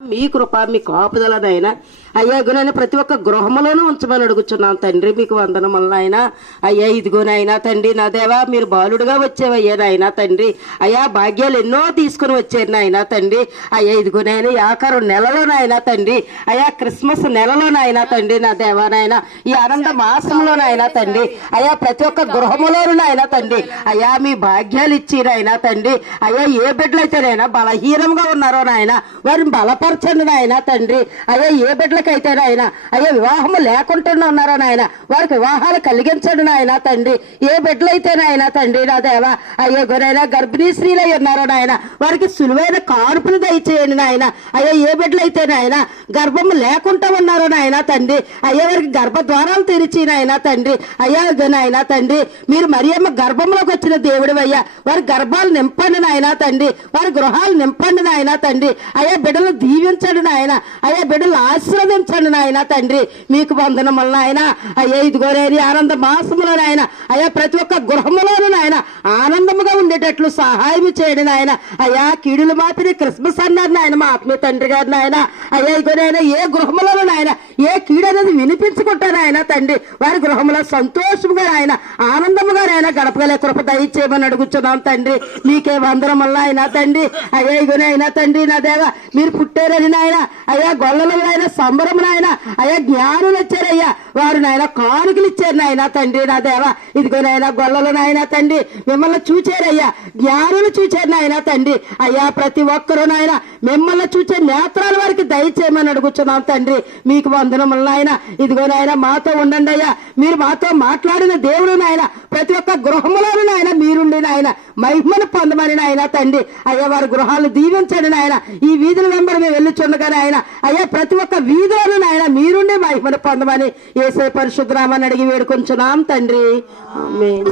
మీ కృప మీ కాపుదలనైనా అయ్యా ఇదిగోనైనా ప్రతి ఒక్క గృహంలోనూ ఉంచమని అడుగుచున్నాం తండ్రి. మీకు వందనములను ఆయన అయ్యా ఇదిగోనైనా తండ్రి నా దేవా మీరు బాలుడుగా వచ్చేవయ్యా నాయనా తండ్రి. అయ్యా భాగ్యాలు ఎన్నో తీసుకుని వచ్చారు నాయనా తండ్రి. అయ్యా ఇదిగోనైనా ఈ ఆఖరు నెలలోనైనా తండ్రి, అయ్యా క్రిస్మస్ నెలలోనైనా తండ్రి నా దేవానైనా ఈ ఆనంద మాసంలోనైనా తండ్రి అయ్యా ప్రతి ఒక్క గృహములోనైనా తండ్రి అయ్యా మీ భాగ్యాలు ఇచ్చిరైనా తండ్రి. అయ్యా ఏ బిడ్డలైతేనైనా బలహీనంగా ఉన్నారో నాయన వారిని బలపరచండి నాయన తండ్రి. అయ్యా ఏ బిడ్డలకైతే నాయన అయ్యా వివాహము లేకుండా ఉన్నారో నాయన వారికి వివాహాలు కలిగించండి నాయన తండ్రి. ఏ బిడ్డలైతే నాయన తండ్రి నా దేవా అయ్యా గురైనా గర్భిణీ స్త్రీలై ఉన్నారో నాయన వారికి సులువైన కానుపులు దయచేయండి నాయన. అయ్యా ఏ బిడ్డలైతే నాయన గర్భము లేకుండా ఉన్నారో నాయన తండ్రి అయ్యా వారికి గర్భద్వారాలు తెరిచి నాయన తండ్రి. అయ్యా నాయన తండ్రి మీరు మరియమ్మ గర్భంలోకి వచ్చిన దేవుడు అయ్యా వారి గర్భాలు నింపండి నాయన తండ్రి, వారి గృహాలు నింపండి నాయన తండ్రి. అయ్యా బిడ్డలు దీవించండి నాయన, అయ్యా బిడ్డలు ఆశీర్వదించండి నాయన తండ్రి. మీకు వందనములు నాయన. అయ్యా ఇదిగోరేని ఆనంద మాసములో నాయన అయ్యా ప్రతి ఒక్క గృహములోనూ నాయన ఆనందముగా ఉండేటట్లు సహాయం చేయండి నాయన. అయ్యా కీడులు మాపిని క్రిస్మస్ అన్నారు నాయన మా ఆత్మీయ తండ్రి గారు నాయన. అయ్యా ఇదిగోనైనా ఏ గృహములోనూ నాయన ఏ కీడు అనేది వినిపించుకుంటారు ఆయన తండ్రి వారి గృహంలో సంతోషముగా ఆయన ఆనందముగా ఆయన గడపగలే కృప దయచేయమని అడుగుతున్నాం తండ్రి. మీకే వందనములు ఆయన తండ్రి. అయ్యా ఇగోనైనా తండ్రి నా దేవ మీరు పుట్టారని నాయన అయ్యా గొల్లలు నాయన సంబరం నాయన అయ్యా జ్ఞానులు వచ్చారయ్యా వారు నాయన కానుకలు ఇచ్చారు నాయన తండ్రి నా దేవ. ఇదిగోనైనా గొల్లలు నాయన తండ్రి మిమ్మల్ని చూచారయ్యా జ్ఞానులు చూచారు నాయన తండ్రి. అయ్యా ప్రతి ఒక్కరూ నాయన మిమ్మల్ని చూచే నేత్రాల వారికి దయచేయమని అడుగుతున్నాం తండ్రి. మీకు వందనములు నాయన. ఇదిగోనైనా మాతో ఉండండి అయ్యా, మీరు మాతో మాట్లాడిన దేవుడు నాయన ప్రతి ఒక్క గృహములోను నాయన మీరుండి నాయన మహిమను పొందమని నాయన తండ్రి. అయ్యా వారి గృహాలు దీవించండి నాయన. ఈ వీధుల వెంబడి మేము వెళ్ళుచుండగా నాయన అయ్యా ప్రతి ఒక్క వీధిలోను నాయన మీరుండి మహిమను పొందమని యేసయ్య పరిశుద్ధ నామమున అడిగి వేడుకొంచున్నాం తండ్రి. ఆమేన్.